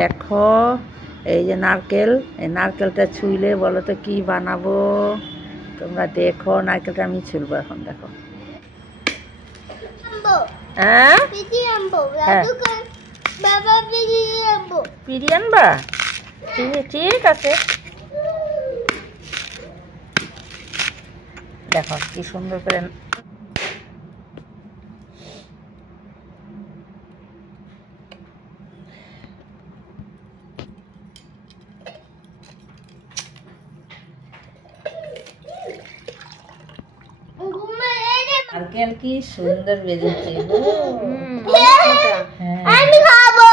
দেখো এই যে নারকেল, এই নারকেলটা ছুঁইলে বলো তো কি বানাবো। তোমরা দেখো, নারকেলটা আমি ছুলবো এখন। দেখো হ্যাঁ পিড়ি আনবা, ঠিক আছে। দেখো কি সুন্দর করে নারকেল কি সুন্দর বেজেছে। আমি খাবো।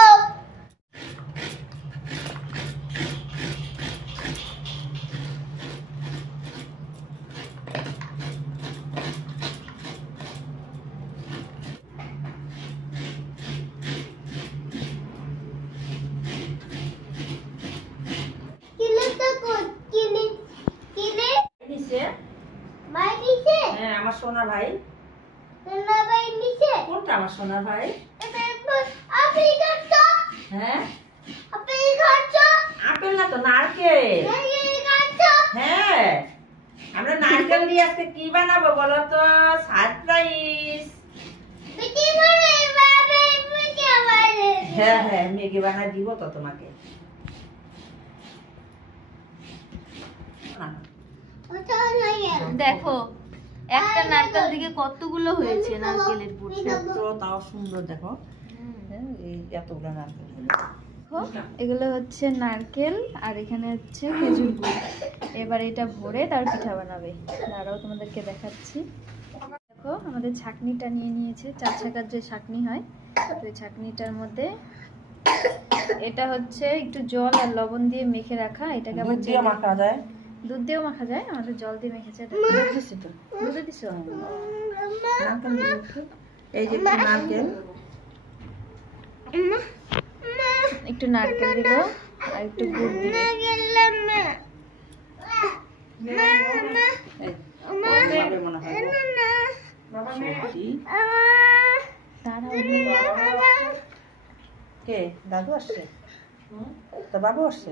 আমার সোনা ভাই, কোনটা আমার সোনা ভাই? হ্যাঁ আপেল না তো, নারকেল। হ্যাঁ আমরা নারকেল দিয়ে আজকে কি বানাবো বলো তো? সারপ্রাইজ। হ্যাঁ হ্যাঁ ম্যাগি বানাই দিব তো তোমাকে। দেখো একটা নারকেল থেকে কতগুলো হয়েছে নারকেলের পুরটা, তাও সুন্দর। দেখো এই এতগুলো নারকেল। এগুলো হচ্ছে নারকেল আর এখানে হচ্ছে খেজুর গুড়। এবার এটা ভরে তার পিঠা বানাবে। দাঁড়াও তোমাদেরকে দেখাচ্ছি। দেখো আমাদের ছাঁকনিটা নিয়ে নিয়েছে, 4 ছাকার যে ছাঁকনি হয়, তো এই ছাঁকনিটার মধ্যে এটা হচ্ছে একটু জল আর লবণ দিয়ে মেখে রাখা। এটাকে আবার দুধ দিয়ে মাখা যায়, দুধ দিয়েও মাখা যায়, আমাদের জল দিয়ে মেখেছে। দুধে দিছো? এই যে নারকেল, একটু নারকেল দিল আর একটু গুড় দিবে। কে দাদু আসছে? তো বাবু আসছে?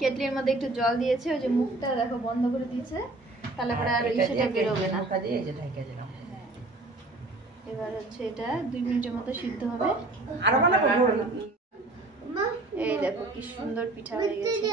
কেটলির মধ্যে একটু জল দিয়েছে, ওই যে মুখটা দেখো বন্ধ করে দিয়েছে, তাহলে পরে আর সেটা বেরোবে না। এবার হচ্ছে এটা 2 মিনিটের মতো সিদ্ধ হবে। এই দেখো কি সুন্দর পিঠা হয়ে গেছে।